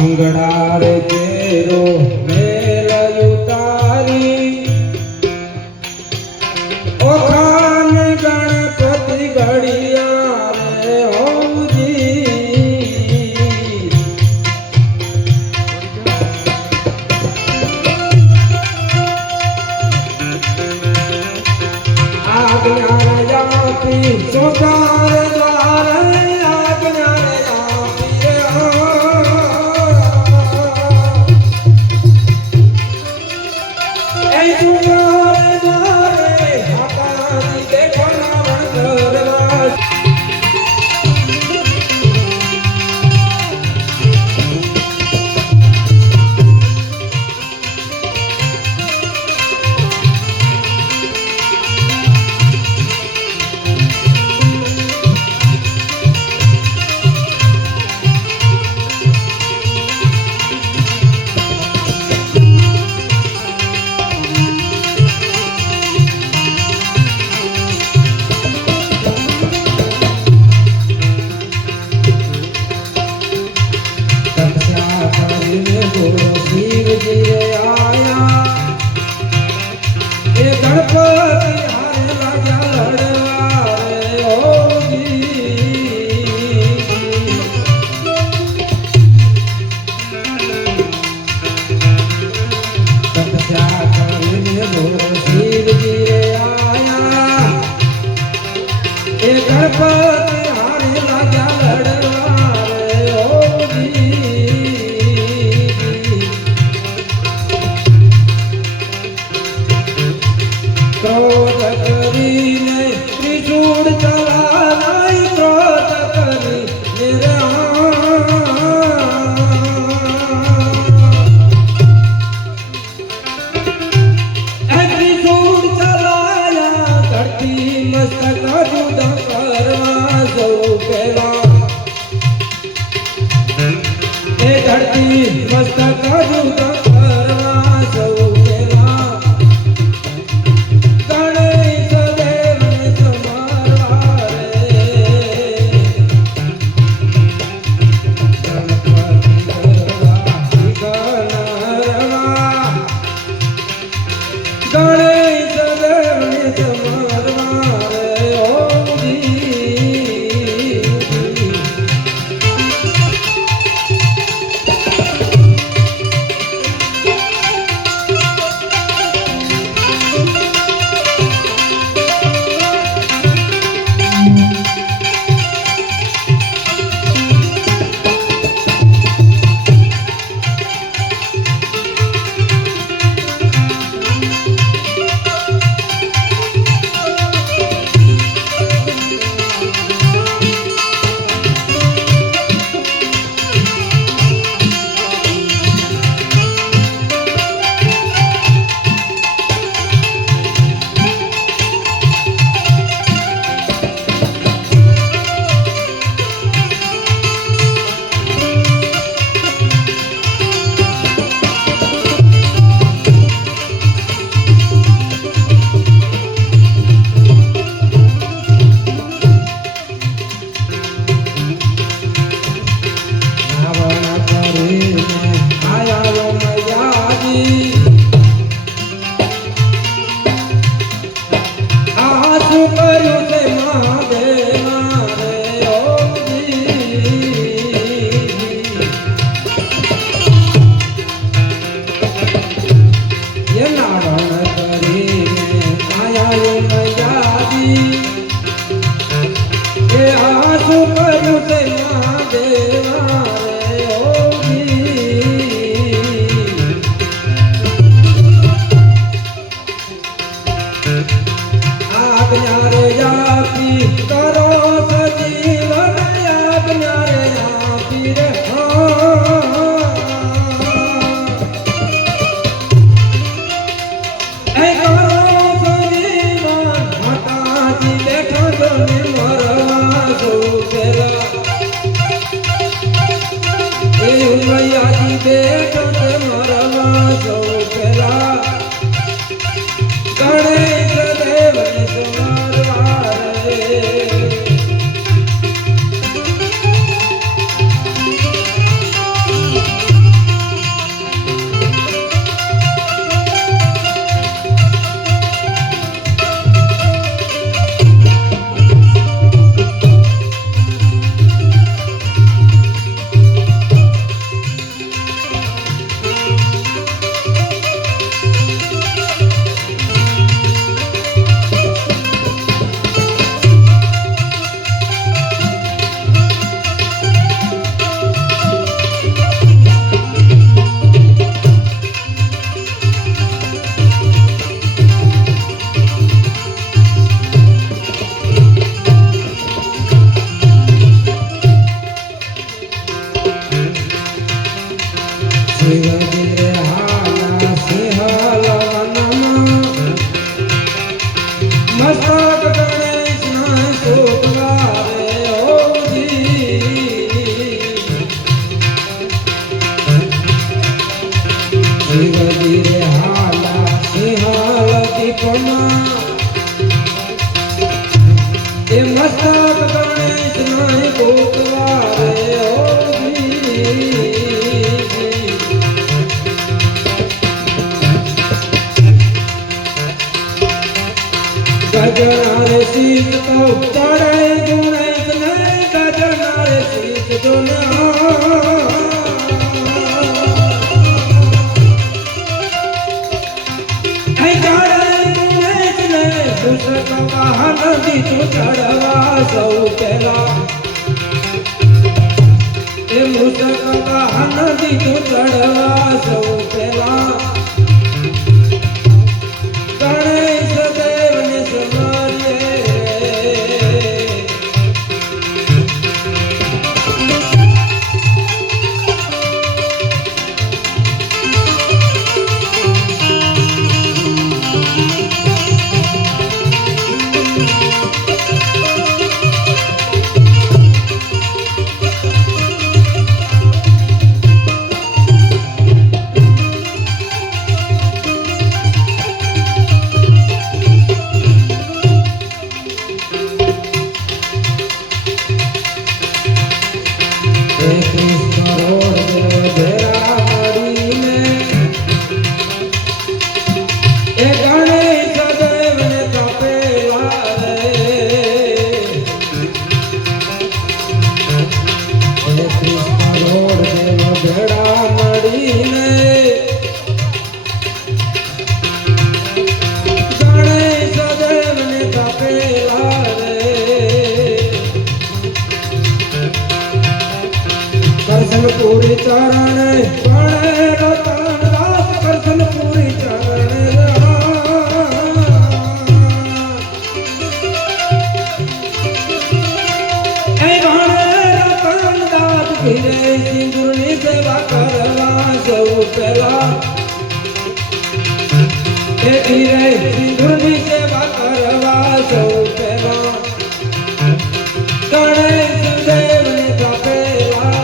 આંગણા રે કેરો મેલ ઉતારી ઓખાન ગણપતિ ઘડિયા રે હોજી આજ્ઞા રાજાથી સોકાર દ્વારે આજ્ઞા ઉતવારે ગજનારે શીત તો ચડે ગુણેશ ને ગજનારે શીત જો નદી તું ચડવા સૌ પેલા એ મુસકવા નદી તું ચડવા સૌ પેલા ગણેશ દેવને સમારીએ પૂરી ચરણે ગણે રતન દાસ કરશન પૂરી ચરણે એ ગણે રતન દાસ ધીરે સિંદૂરની સેવા કરવા સૌ પેલા એ ધીરે સિંદૂરની સેવા કરવા સૌ પેલા ગણેશ દેવને તપેલા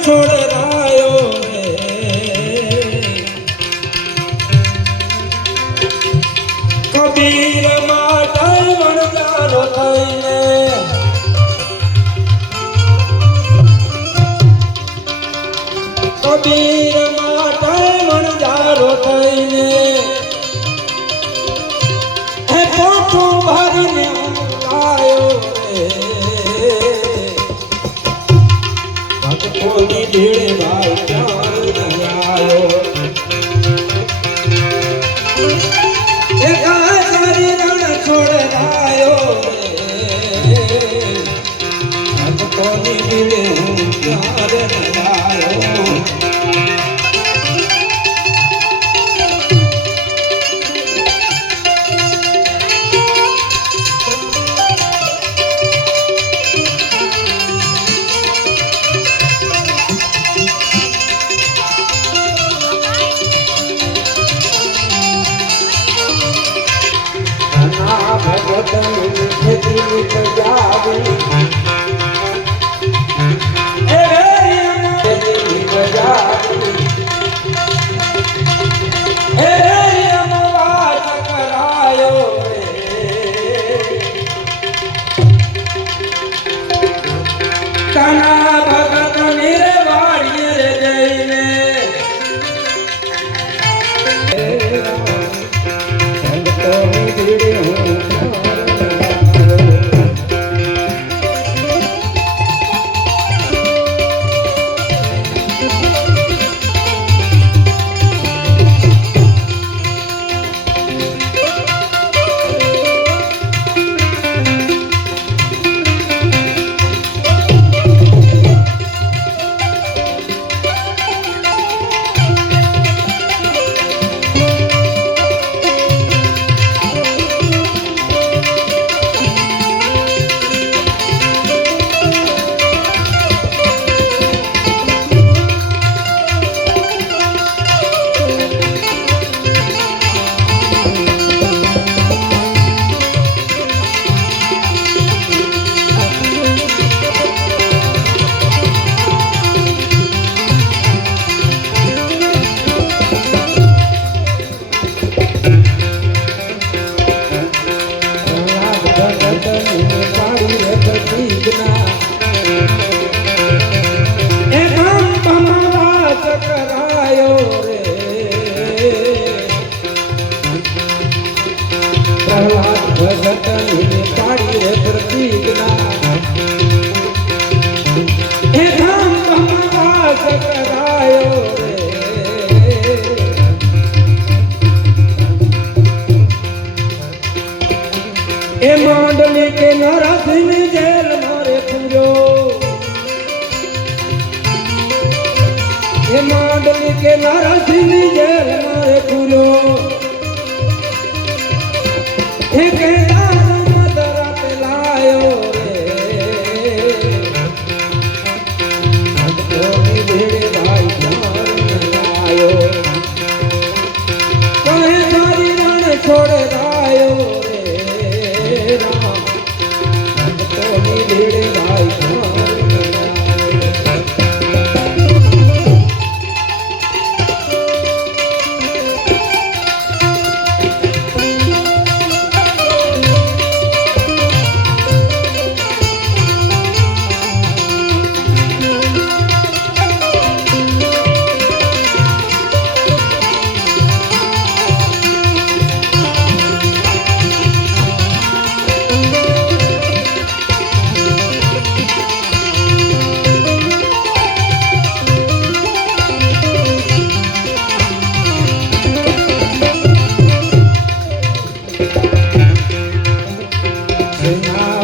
છોડ રાયો કબીર માટે વણજારો થઈને કબીર માટે વણજારો થઈને હે પોઠું ભરીને લાયો કોની ભીડે ભાઈ ક્યાં આવ્યો એ કાય સારી રણ છોડ આવ્યો કોની ભીડે હું ક્યાં આવ્યો છોડે રાયો રે રામ ભક્તોની ભીડે ભાઈ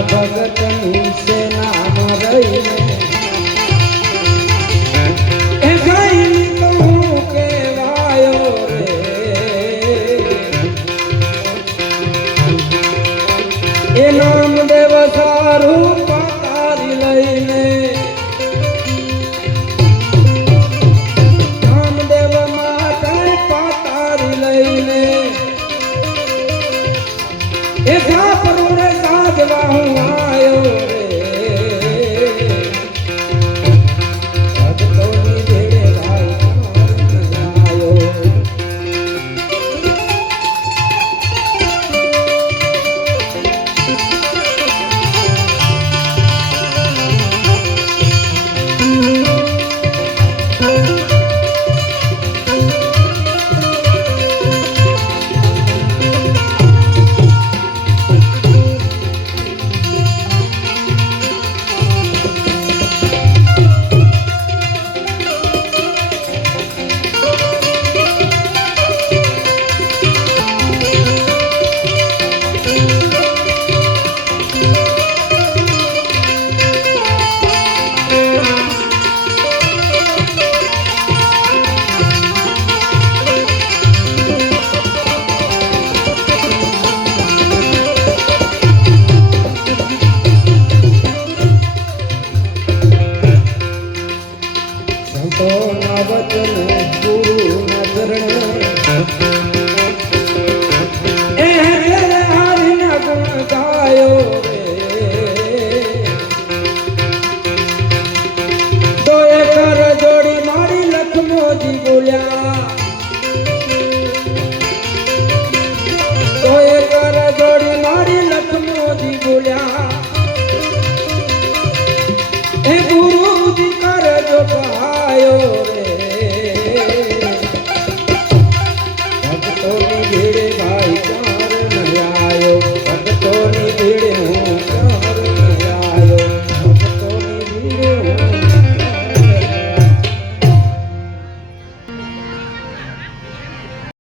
ભગતની સેનામાં રહીને એ ગાયની કહું કેવાયો રે એ નામદેવ સારું પાતારી લઈને નામદેવ માટે પાતારી લઈને એ સાપરું રે સાજવા હું આયો રે ભક્તોની ભીડે ભાઈ આયો સંતોના વચન ગુરુના ચરણે એ હરિના ગુણ ગાયો રે તો એ કર જોડી મારી લખમોજી બોલ્યા તો એ કર જોડી મારી લખમોજી બોલ્યા એ ગુરુજી કર જો પાયો રે ભક્તોની ભીડે ભાઈ ચાર